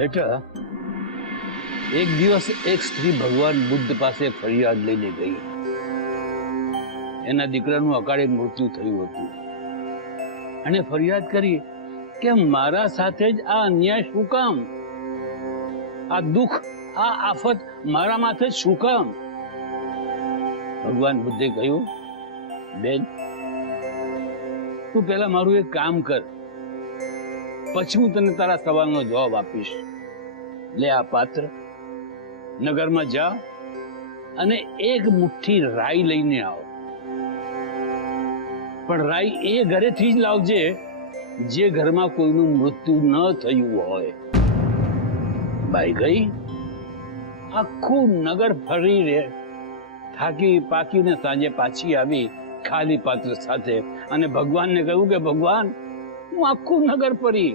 બેટા, એક દિવસ એક સ્ત્રી ભગવાન બુદ્ધ પાસે ફરિયાદ લઈને ગઈ. એના દીકરાનું અકાળે મૃત્યુ થયું હતું. અને ફરિયાદ કરી કે મારા સાથે જ આ અન્યાય શું કામ, આ દુઃખ, આ આફત મારા માથે જ શું કામ? ભગવાન બુદ્ધે કહ્યું, બેન, તું પહેલા મારું એક કામ કર, પછી હું તને તારા સવાલનો જવાબ આપીશ. લે આ પાત્ર, નગરમાં જા અને એક મુઠ્ઠી રાઈ લઈને આવ. પણ રાઈ એ ઘરેથી જ લાવજે જે ઘરમાં કોઈનું મૃત્યુ ન થયું હોય. બાઈ ગઈ, આખું નગર ફરી રે, થાકી પાકીને સાંજે પાછી આવી ખાલી પાત્ર સાથે, અને ભગવાનને કહ્યું કે ભગવાન, હું આખું નગર ફરી,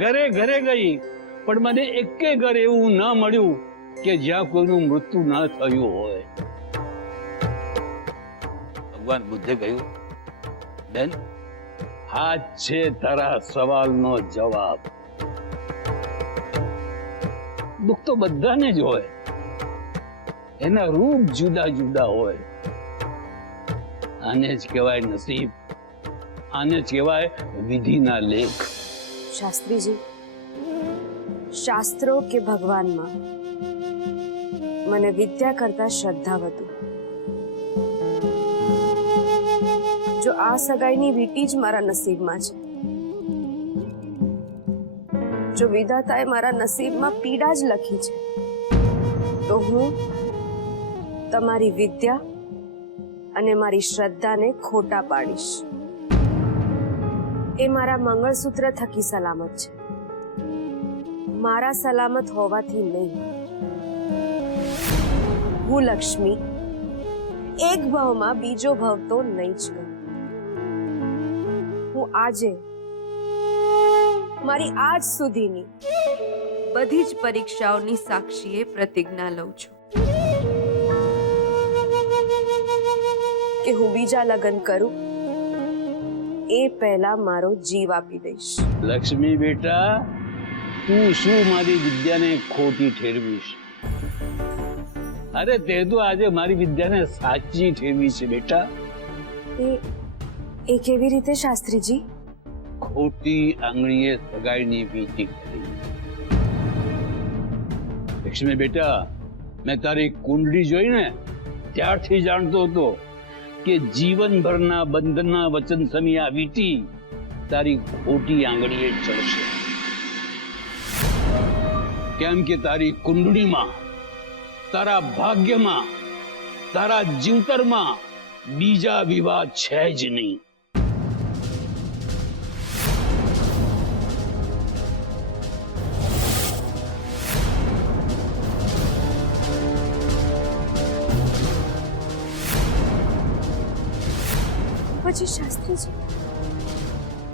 ઘરે ઘરે ગઈ, પણ મને એકે ઘર એવું ન મળ્યું કે જ્યાં કોઈનું મૃત્યુ ન થયું હોય. ભગવાન બુદ્ધે કહ્યું, બેન, આ છે તારા સવાલનો જવાબ. દુઃખ તો બધાને જ હોય, એના રૂપ જુદા જુદા હોય. આને જ કહેવાય નસીબ, આને જ કહેવાય વિધિના લેખ. શાસ્ત્રીજી, શાસ્ત્રો કે ભગવાનમાં મને વિદ્યા કરતા શ્રદ્ધા વધુ. જો આ સગાઈની વીંટી જ મારા નસીબમાં છે, જો વિધાતાએ મારા નસીબમાં પીડા જ લખી છે, તો હું તમારી વિદ્યા અને મારી શ્રદ્ધાને ખોટા પાડીશ. એ મારા મંગળસૂત્ર થકી સલામત છે, મારા સલામત હોવાથી નહીં. હું લક્ષ્મી એક ભાવમાં બીજો ભાવ તો નહીં જ કરું. હું આજે મારી આજ સુધીની બધી જ પરીક્ષાઓની સાક્ષીએ પ્રતિજ્ઞા લઉં છું કે હું બીજા લગ્ન કરું એ પહેલા મારો જીવ આપી દઈશ. લક્ષ્મી બેટા, તું શું મારી વિદ્યાને ખોટી ઠેરવીશ? અરે તે તો આજે મારી વિદ્યાને સાચી ઠેરવી છે બેટા. એ કેવી રીતે શાસ્ત્રીજી? ખોટી આંગળીએ સગાઈની વીંટી કરી. લક્ષ્મી બેટા, મેં તારી કુંડળી જોઈને ત્યારથી જાણતો હતો કે જીવનભરના બંધનના વચન સમી આ વીંટી તારી ખોટી આંગળીએ ચડશે. કેમ કે તારી કુંડળીમાં, તારા ભાગ્યમાં, તારા જીવતરમાં બીજા વિવાહ છે જ નહીં. પછી શાસ્ત્રીજી,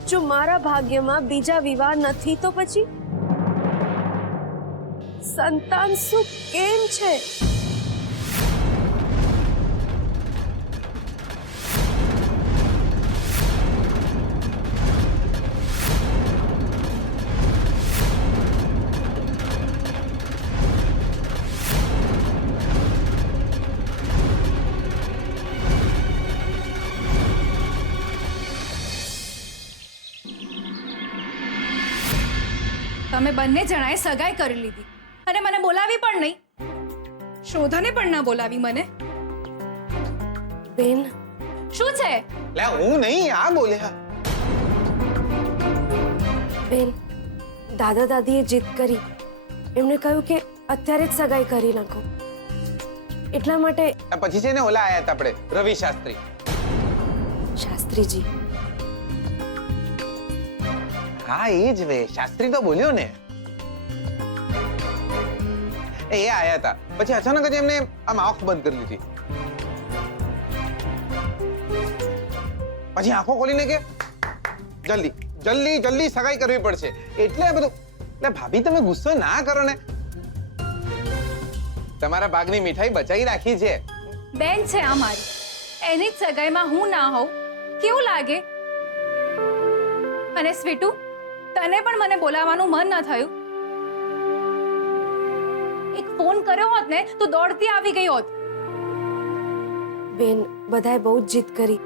જો મારા ભાગ્યમાં બીજા વિવાહ નથી તો પછી સંતાન સુખ કેમ છે? તમે બંને જણાએ સગાઈ કરી લીધી અને મને બોલાવી પણ નહીં. શોધાને પણ ના બોલાવી મને. બેન, શું છે? લે હું નહીં, આ બોલ્યા. બેન, દાદા દાદીએ જીદ કરી. એમણે કહ્યું કે અત્યારે જ સગાઈ કરી નાખો. એટલા માટે પછી છે ને ઓલા આયા હતા આપણે, રવિ શાસ્ત્રી. શાસ્ત્રીજી, હા એ જ વે, શાસ્ત્રી તો બોલ્યો ને. એ આયા હતા, પછી અચાનક જ એમને આમ આંખ બંધ કરી લીધી. પછી આંખો ખોલીને કે જલ્દી જલ્દી જલ્દી સગાઈ કરવી પડશે. એટલે આ બધું. એટલે ભાભી તમે ગુસ્સો ના કરો ને, તમારા ભાગની મીઠાઈ બચાવી રાખી છે. બેન છે અમારી, એની જ સગાઈમાં હું ના હોઉં કેવું લાગે? અને સ્વીટુ, તને પણ મને બોલાવવાનું મન ન થયું? એક ફોન કર્યો હોત ને તો દોડતી આવી ગઈ હોત. બેન, બધાએ બહુ જ જીદ કરી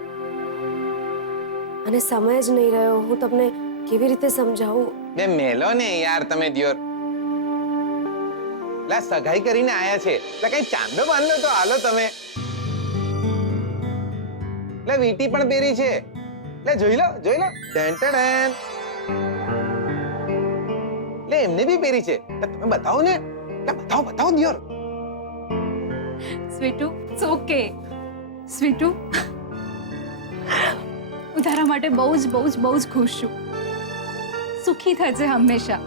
અને સમય જ નહીં રહ્યો. હું તમને કેવી રીતે સમજાવું? બે મેલો ને યાર તમે દિયોર. લા સગાઈ કરીને આયા છે લા કઈ ચાંદો બાંધલો તો હાલો તમે. લે વીટી પણ પહેરી છે. લે જોઈ લો ડેન ડેન. લે એમને બી પહેરી છે. તમે બતાવો ને. લે બતાવો દિયોર. Sweetu, it's okay. સ્વીટુ, હું તારા માટે બહુ જ ખુશ છું. સુખી થજે હંમેશા.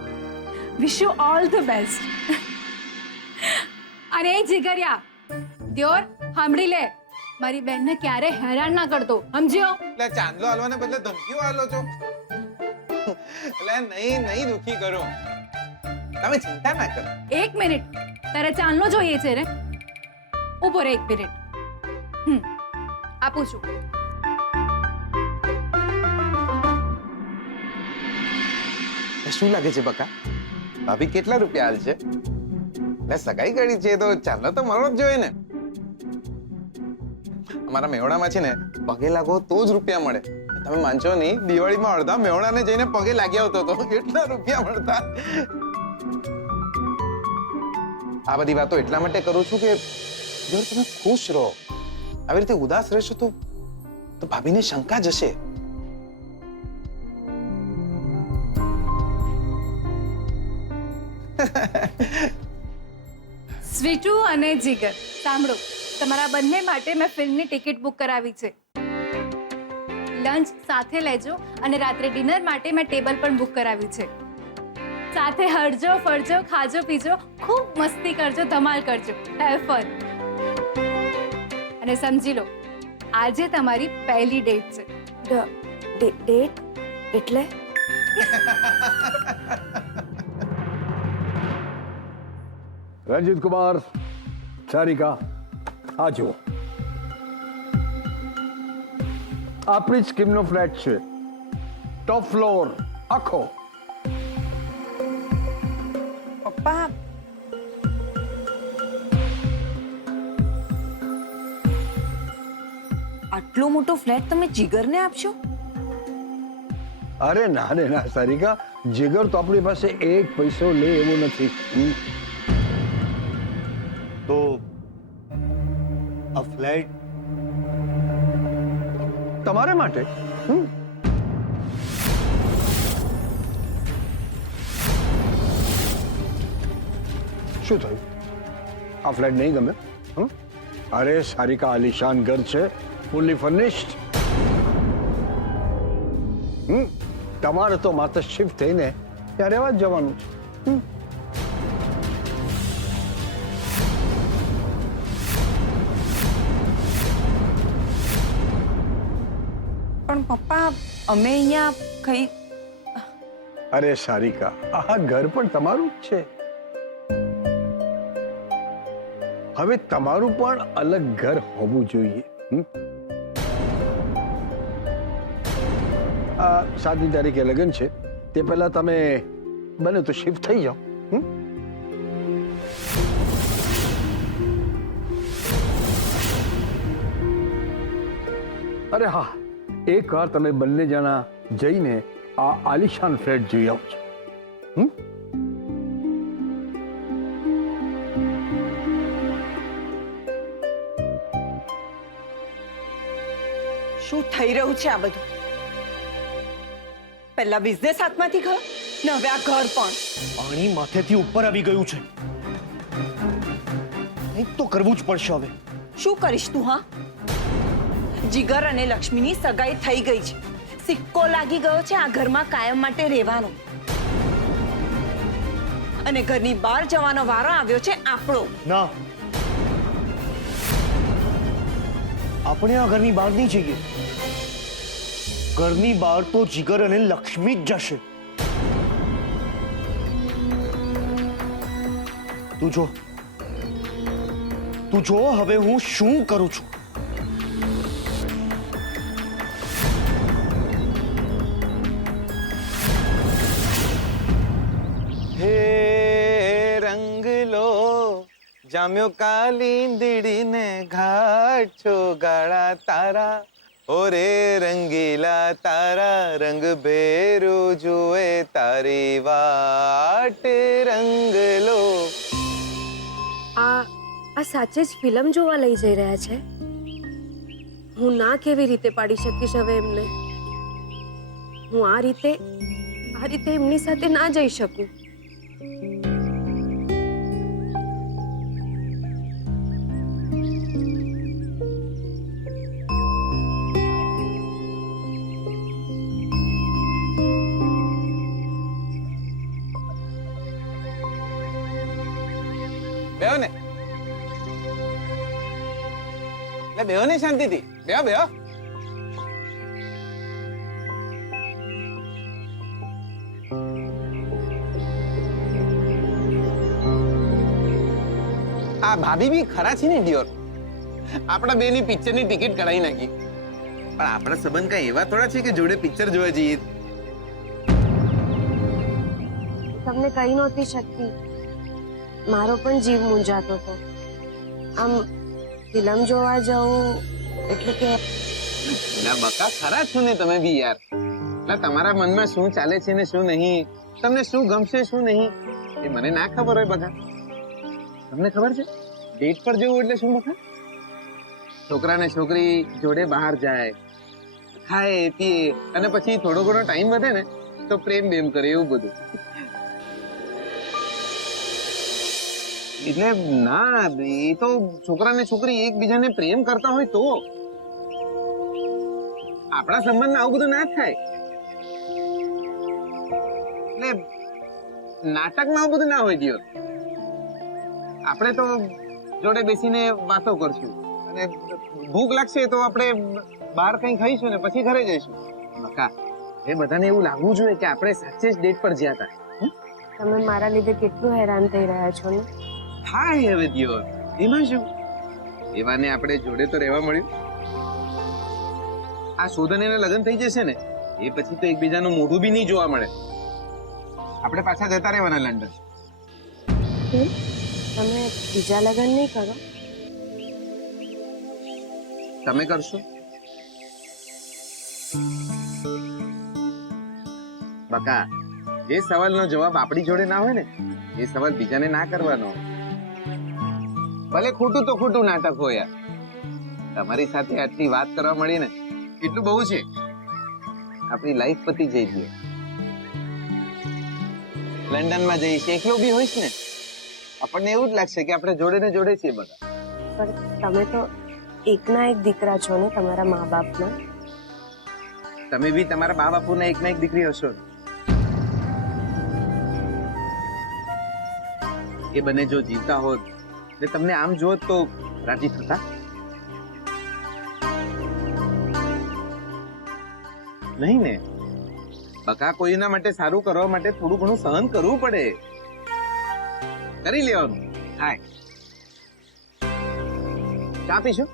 Wish you all the best. અને એ જીગરિયા, દિયોર સાંભળી લે, મારી બહેનને ક્યારે હેરાન ના કરતો, સમજ્યો? લે ચાંદલો હાલવાને બદલે ધમકીઓ હાલો છો. લે નહીં દુખી કરો. તમે ચિંતા ના કરો. 1 મિનિટ, તારે ચાંદલો જોઈએ છે રે? ઉભો રે 1 મિનિટ. આપું છું. શું લાગે છે બકા? ભાભી કેટલા રૂપિયા હાલ છે? લે સગાઈ કરી છે તો ચાંદલો તો મળવો જ જોઈએ ને. અમારા મેવડામાં છે ને પગે લાગો તો જ રૂપિયા મળે. તમે માનશો નહીં, દિવાળીમાં અડધા મેવડાને જઈને પગે લાગ્યા આવતો તો કેટલા રૂપિયા મળતા. આ બધી વાતો એટલા માટે કરું છું કે જો તમે ખુશ રહો. આવી રીતે ઉદાસ રહેશો તો ભાભીને શંકા જશે. સ્વીટુ અને જીગર, સાંભળો, તમારા બંને માટે મેં ફિલ્મની ટિકિટ બુક કરાવી છે. લંચ સાથે લેજો અને રાત્રે ડિનર માટે મેં ટેબલ પણ બુક કરાવ્યું છે. સાથે હરજો ફરજો, ખાજો પીજો, ખૂબ મસ્તી કરજો, ધમાલ કરજો. Have fun. અને સમજી લો, આજે તમારી પહેલી ડેટ છે. ડેટ એટલે? રંજીત કુમાર, સારિકા, આ જુઓ, આપણી જ સ્કીમનો ફ્લેટ છે. ટોપ ફ્લોર આખો. પપ્પા, આટલો મોટો ફ્લેટ તમે જીગરને આપશો? અરે ના રે ના સારિકા, જીગર તો આપણી પાસે એક પૈસો લે એવો નથી. તો આ ફ્લેટ તમારે માટે. શું થયું? આ ફ્લેટ નહીં ગમે? અરે સારિકા, આલિશાન ઘર છે, ફુલ્લી ફર્નિશ્ડ. તમારે તો માત્ર શિફ્ટ થઈને ત્યાં રહેવા જ જવાનું છે. પણ પપ્પા, અમે અહીંયા કઈ... અરે સારિકા, આ ઘર પણ તમારું જ છે. હવે તમારું પણ અલગ ઘર હોવું જોઈએ. 7મી તારીખે લગ્ન છે, તે પહેલા તમે બને તો શિફ્ટ થઈ જાઓ. અરે હા, એક વાર તમે બંને જણા જઈને આ આલિશાન ફ્લેટ જોઈ આવજો. શું થઈ રહ્યું છે આ બધું? પહેલા બિઝનેસ હાથમાંથી ગયો ને હવે આ ઘર પણ. પાણી માથેથી ઉપર આવી ગયું છે. કંઈક તો કરવું જ પડશે હવે. શું કરીશ તું? હા, જીગર અને લક્ષ્મીની સગાઈ થઈ ગઈ છે. સિક્કો લાગી ગયો છે આ ઘરમાં કાયમ માટે રહેવાનો. અને ઘરની બહાર જવાનો વારો આવ્યો છે આપણો. ના, આપણે આ ઘરની બહાર નહીં જઈએ. ઘરની બહાર તો જીગર અને લક્ષ્મી જ જશે. તું જો હવે હું શું કરું છું. હે રંગ લો જામ્યો કાલિંદડીને ઘાટ છો ગાળા તારા ઓરે રંગીલા તારા રંગ ભેરો જોએ તારી વાટ રંગલો. આ સાચે જ ફિલ્મ જોવા લઈ જઈ રહ્યા છે? હું ના કેવી રીતે પાડી શકીશ હવે એમને? હું આ રીતે એમની સાથે ના જઈ શકું. બેહો ને બેહો ને શાંતિથી બેહો બેહો. આ ભાભી બી ખરા છે ને ડિયોર. આપણા બેની પિક્ચરની ટિકિટ કઢાઈ નાખી. પણ આપણા સંબંધ કઈ એવા થોડા છે કે જોડે પિક્ચર જોવા જઈએ. તમને કહી નહોતી શકતી, મારો પણ જીવ મૂંઝાતો હતો. આમ ફિલ્મ જોવા જવું એટલે કે ના બકા ખરા છો ને તમે બી યાર. એટલે તમારા મનમાં શું ચાલે છે ને શું નહીં, તમને શું ગમશે શું નહીં એ મને ના ખબર હોય બકા. તમને ખબર છે ડેટ પર જવું એટલે શું બકા? છોકરા ને છોકરી જોડે બહાર જાય, ખાય પીએ અને પછી થોડો ઘણો ટાઈમ વધે ને તો પ્રેમ બેમ કરે એવું બધું. એટલે ના એ તો છોકરા ને છોકરી એકબીજાને પ્રેમ કરતા હોય તો. આપણા સંબંધમાં આવું બધું ના થાય. એટલે નાટકમાં આવું બધું ના હોય દિયો. આપણે તો જોડે બેસીને વાતો કરશું અને ભૂખ લાગશે તો આપણે બહાર કંઈ ખાઈશું ને પછી ઘરે જઈશું. બકા એ બધાને એવું લાગવું જોઈએ કે આપણે સાચે જ ડેટ પર ગયા હતા. તમે મારા લીધે કેટલું હેરાન થઈ રહ્યા છો ને. થાય હવે દિયો, એમાં શું? એવાને આપણે જોડે તો રહેવા મળ્યું. આ શોધન એના લગ્ન થઈ જશે ને એ પછી તો એકબીજાનું મોઢું બી નહીં જોવા મળે. આપણે પાછા જતા રહેવાના લંડન. તમે બીજા લગ્ન નહીં કરો? તમે કરશો? બકા જે સવાલનો જવાબ આપણી જોડે ના હોય ને એ સવાલ બીજાને ના કરવાનો. ભલે ખોટું તો ખોટું નાટક હોય. તમારી સાથે આટલી વાત કરવા મળી ને એટલું બહુ છે. આપણી લાઈફ પતી જઈ ગઈ. લંડનમાં જઈશ એકલો બી હોઈશ ને આપણને એવું જ લાગશે કે આપણે જોડે ને જોડે છીએ બધા. પણ તમે તો એકના એક દીકરા છો ને તમારા મા બાપના. તમે બી તમારા મા બાપુના એક ના એક દીકરી હશો. એ બંને જો જીવતા હોત ને તમને આમ જોત તો રાજી થતા? નહીં ને બકા. કોઈના માટે સારું કરવા માટે થોડું ઘણું સહન કરવું પડે. કરી લેવાનું. હાય ચા પીશું?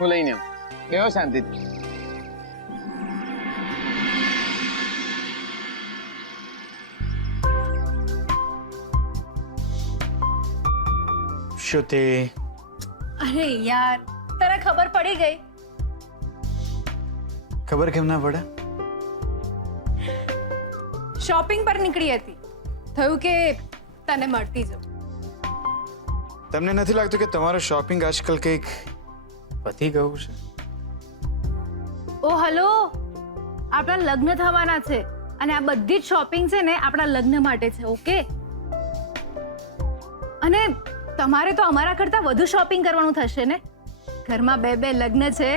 હું લઈને આવું. બેહો શાંતિથી. શ્રુતિ, અરે યાર તને ખબર પડી ગઈ? ખબર કેમ ના પડે? શોપિંગ પર નીકળી હતી, થયું કે તને મળતી જાઉં. તમને નથી લાગતું કે તમારું શોપિંગ આજકાલ કંઈક વધી ગયું છે? ઓ હલો, આપણા લગ્ન થવાના છે અને આ બધી જ શોપિંગ છે ને આપણા લગ્ન માટે છે. ઓકે? અને તમારે તો અમારા કરતા વધુ શોપિંગ કરવાનું થશે ને. ઘરમાં બે બે લગ્ન છે.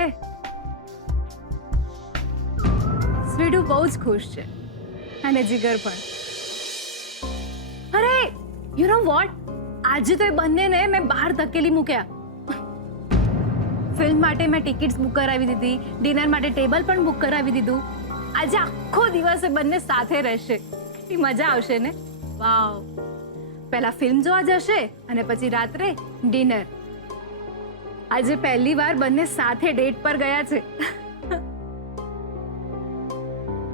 સ્વીડુ બહુ જ ખુશ છે અને જીગર પણ. અરે યુ નો વોટ, આજે તો એ બંનેને મેં બહાર ધકેલી મૂક્યા. ફિલ્મ માટે મેં ટિકિટ્સ બુક કરાવી દીધી, ડિનર માટે ટેબલ પણ બુક કરાવી દીધું. આજે આખો દિવસ એ બંને સાથે રહેશે. એ મજા આવશે ને. વાવ. પહેલા ફિલ્મ જોવા જશે અને પછી રાત્રે ડિનર. આજે પહેલી વાર બંને સાથે ડેટ પર ગયા છે.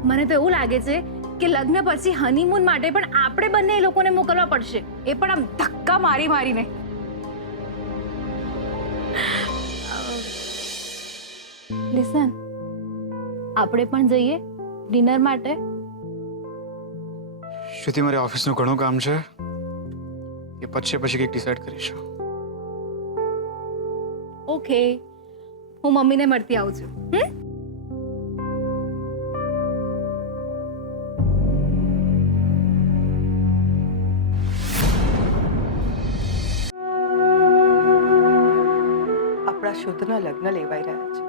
મને તો એવું લાગે છે કે લગ્ન પછી હનીમૂન માટે પણ આપણે બંને એ લોકોને મોકલવા પડશે. એ પણ આમ ધક્કા મારી મારીને. લિસન, આપણે પણ જઈએ ડિનર માટે. શ્રુતિ, મારે ઓફિસનું ઘણું કામ છે. એ પછી કંઈક ડિસાઈડ કરીશું. ઓકે, હું મમ્મીને મળતી આવું છું. આપણા શુદ્ધના લગ્ન લેવાઈ રહ્યા છે.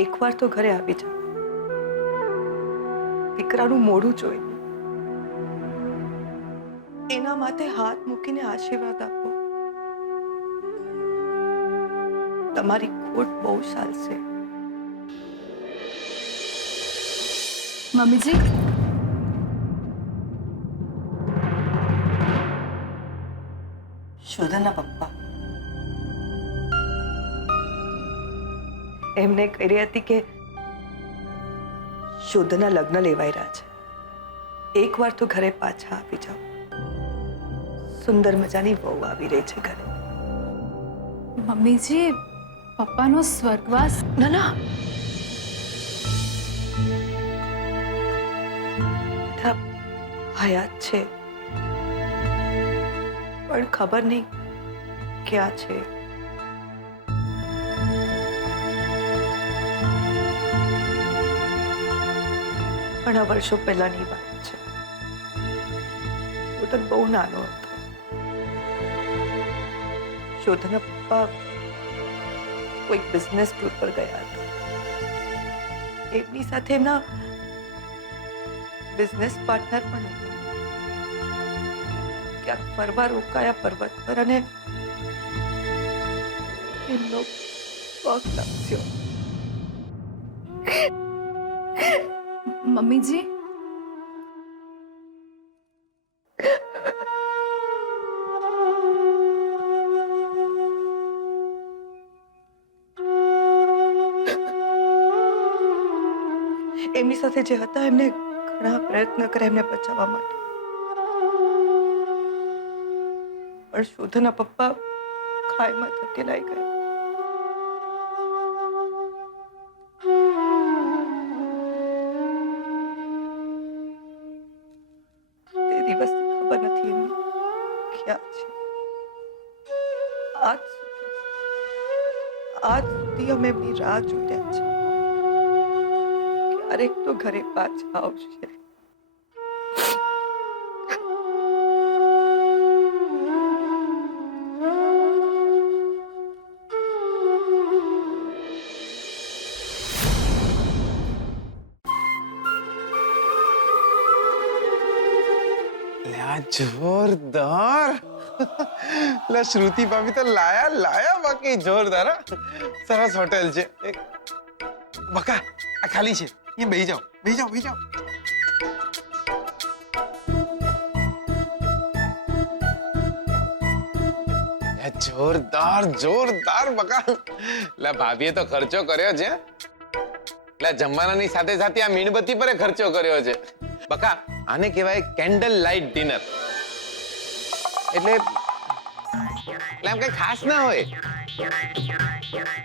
એકવાર તો ઘરે આવી જાઓ. દીકરાનું મોઢું જોઈ એના માથે હાથ મૂકીને આશીર્વાદ આપો. તમારી ખોટ બહુ ચાલશે. મમ્મીજી, શુદ્ધના પપ્પા એમને કહી હતી કે શુદ્ધના લગ્ન લેવાઈ રહ્યા છે. એકવાર તો ઘરે પાછા આવી જાઓ. સુંદર મજાની વહુ આવી રહી છે ઘરે. મમ્મીજી, પપ્પાનો સ્વર્ગવાસ. ના ના, બેટા હયાત છે, પણ ખબર નહીં ક્યાં છે. ઘણા વર્ષો પહેલાની વાત છે. શોધન બહુ નાનો હતો. શોધના પપ્પા કોઈ બિઝનેસ ટૂર પર ગયા હતા. એમની સાથે એમના બિઝનેસ પાર્ટનર પણ હતા. ક્યાંક ફરવા રોકાયા પર્વત પર અને એમનો પગ લપસ્યો. મમ્મીજી, એમની સાથે જે હતા એમને ઘણા પ્રયત્ન કર્યા એમને બચાવવા માટે, પણ શુદ્ધના પપ્પા ખાઈમાં ધકેલાઈ ગયા. તે દિવસથી ખબર નથી એમને ક્યાં છે. આજ સુધી અમે એમની રાહ જોઈ રહ્યા છીએ. ક્યારેક તો ઘરે પાછા આવશે. જોરદાર. લે શ્રુતિ ભાભી તો લાયા બાકી જોરદાર. સરસ હોટેલ છે. બકા આ ખાલી છે, અહીંયા બેહી જાઓ. જોરદાર બકા. લે ભાભીએ તો ખર્ચો કર્યો છે. લે જમવાનાની સાથે સાથે આ મીણબત્તી પર ખર્ચો કર્યો છે. બકા આને કહેવાય કેન્ડલ લાઇટ ડિનર. એટલે આમ કઈ ખાસ ના હોય.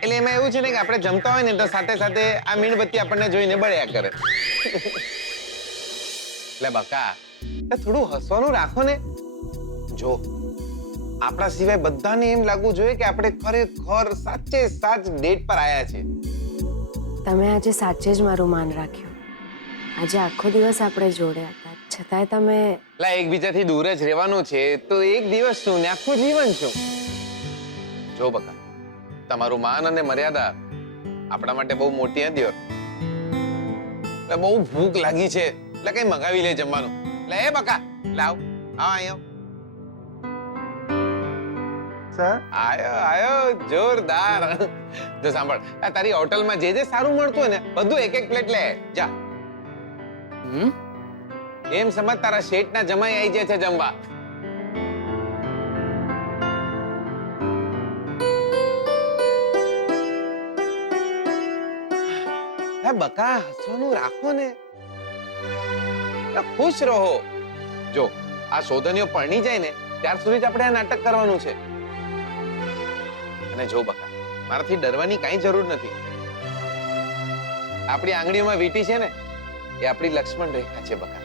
એટલે એમાં એવું છે ને કે આપણે જમતા હોય ને તો સાથે સાથે આ મીણબત્તી આપણને જોઈને બળ્યા કરે. એટલે બકા થોડું હસવાનું રાખો ને. જો આપણા સિવાય બધાને એમ લાગવું જોઈએ કે આપણે ખરેખર સાચે સાચ ડેટ પર આયા છીએ. તમે આજે સાચે જ મારું માન રાખ્યું. આજે આખો દિવસ આપણે જોડે હતા, છતાંય તમે એકબીજાથી દૂર જ રહેવાનું છે તો એક દિવસ શું ને આખું જીવન શું. જો બકા તમારું માન અને મર્યાદા આપણા માટે બહુ મોટી હતી. બહુ ભૂખ લાગી છે એટલે કઈ મંગાવી લે જમવાનું. લે એ બકા લાવ અહીંયા. સર આયો જોરદાર. જો સાંભળ, આ તારી હોટલમાં જે જે સારું મળતું હોય ને બધું એક પ્લેટ લે જા. એમ સમજ તારા શેઠના જમાઈ આવી જાય છે જમવા. બકા હસવાનું રાખો ને. ખુશ રહો. જો આ શોધનીઓ પરણી જાય ને ત્યાર સુધી જ આપણે આ નાટક કરવાનું છે. અને જો બકા, મારાથી ડરવાની કાંઈ જરૂર નથી. આપણી આંગળીઓમાં વીંટી છે ને, એ આપણી લક્ષ્મણ રેખા છે બકા.